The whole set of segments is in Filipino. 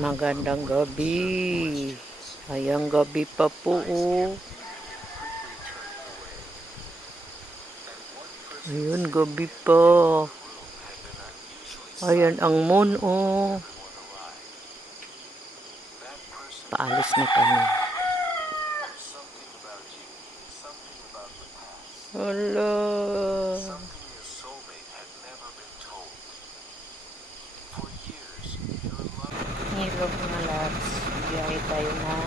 Magandang gabi. Ayang gabi pa po. Oh. Ayun, gabi pa. Ayan ang moon. Oh. Paalis na kami. Hala. Hello mga loves. Biyahe tayo ng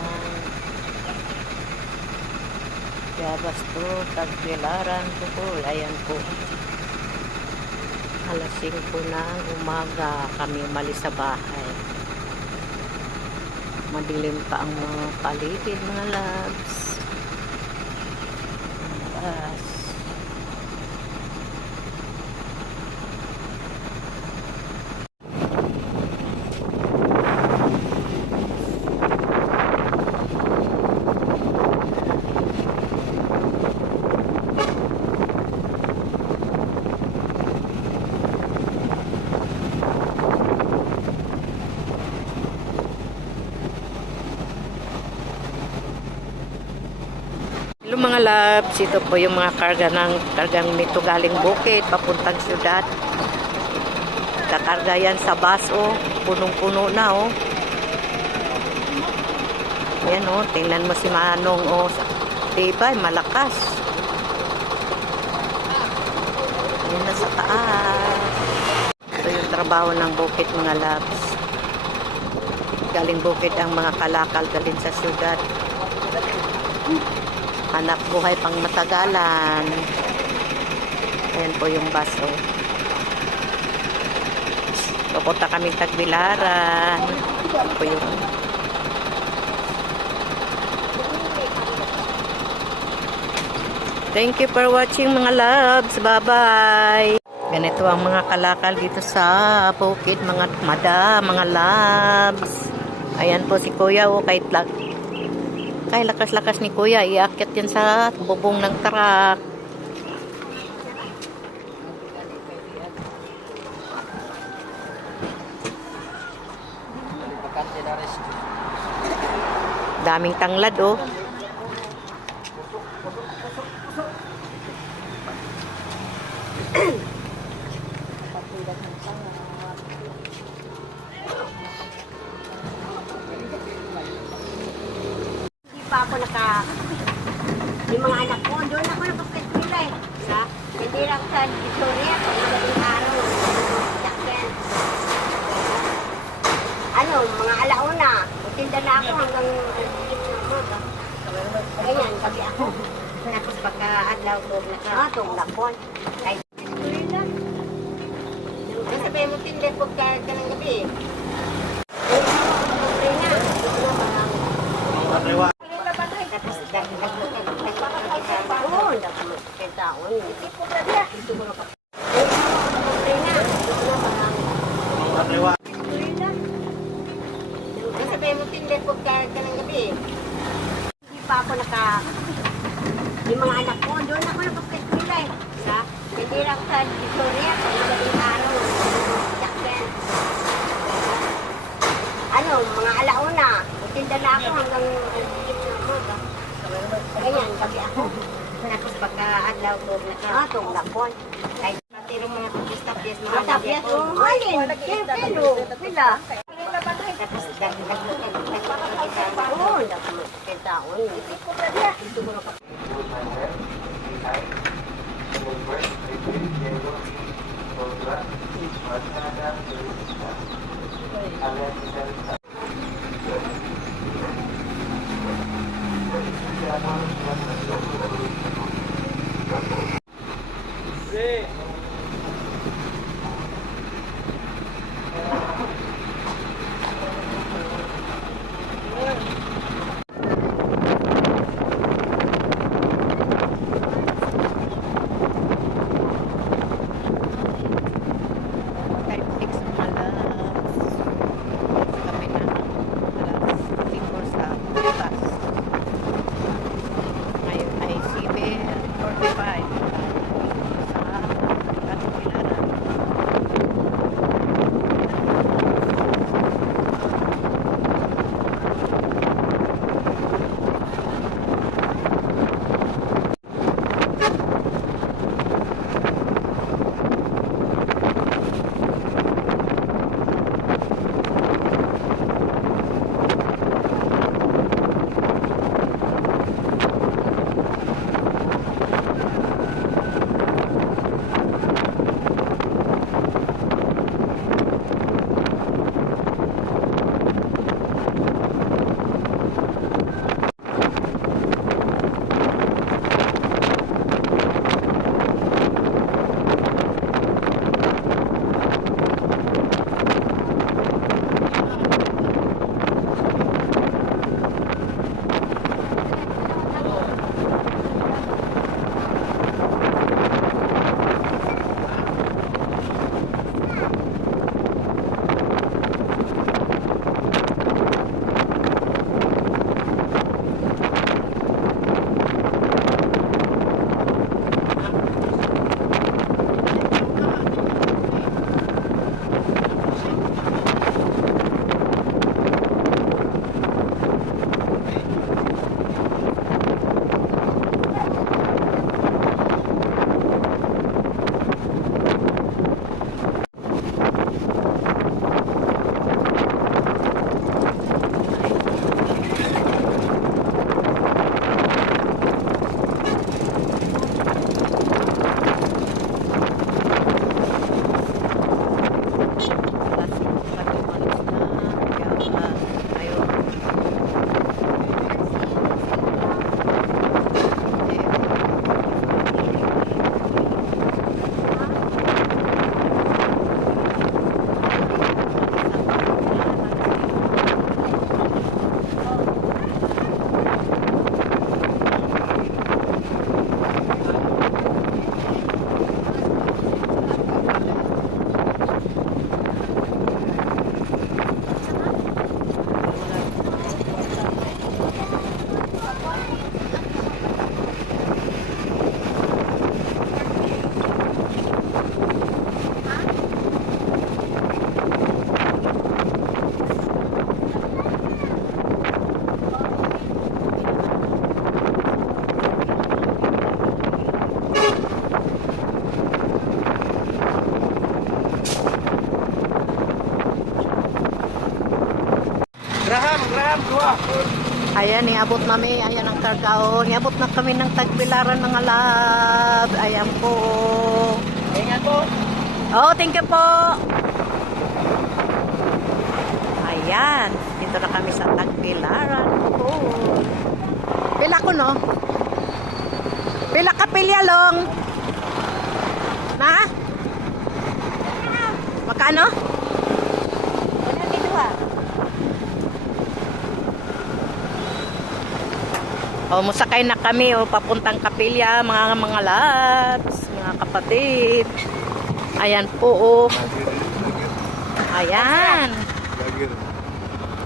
Gabas to, Tagbilaran, Bukol. Ayan po. Alas 5 ng umaga kami umalis sa bahay. Madilim pa ang mga paligid mga loves. Bas. Hello mga loves, ito po yung mga kargang nito galing Bukid, papuntang syudad. Kakarga yan sa bus, oh. Punong-puno na, oh. Ayan, oh. Tingnan mo si Manong, oh. Tibay, malakas. Ayan na sa taas. Ito yung trabaho ng Bukid mga loves. Galing Bukid ang mga kalakal galing sa syudad. Anak buhay pang matagalan. Ayan po yung baso. Pupunta kami Tagbilaran. Ayan po yung thank you for watching mga loves. Bye-bye. Ganito ang mga kalakal dito sa Bukid mga madam, mga loves. Ayan po si Kuya, oh, kahit kay lakas-lakas ni Kuya, iakyat yan sa bubong ng truck. Daming tanglad, oh. Pa ako yung mga anak ko, doon ako nakapagpila eh. Hindi lang sa Victoria, pag madaling araw, sakyan. Mga alauna, magtinda na ako hanggang umaga. Ganyan, gabi ako. Tapos pagka-adlaw ko, tuglakon. Kahit sabihin mo, tindi po ka ng gabi eh. Sabihin mo, tindi po ka ng gabi. Hindi pa ako yung mga anak ko, doon ako nakapagpila eh. Hindi lang sa Victoria, pag madaling araw, sakyan. Mga alauna, magtinda na ako hanggang umaga. Ganyan, gabi ako. Tapos pagka-adlaw ko, tuglakon. Kahit natiro mga tapis, mga tapis, alin, pero, pila. Tapos taon. Ayan, niabot mami. Ayan ang kargaon. Niabot na kami ng Tagbilaran mga lab. Ayan po. Ingat po. Oh, thank you po. Ayan. Dito na kami sa Tagbilaran po. Pila ko, no? Pila ka pilyalong? Na? Magkano? 102. Musakay na kami papuntang Kapilya, mga labs, mga kapatid. Ayan po. Ayan.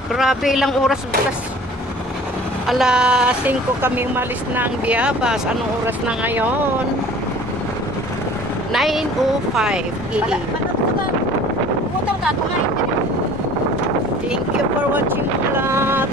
Grabe, ilang oras bukas. Alas 5 kami umalis ng Biabas. Anong oras na ngayon? 9:05 AM. Thank you for watching mga labs.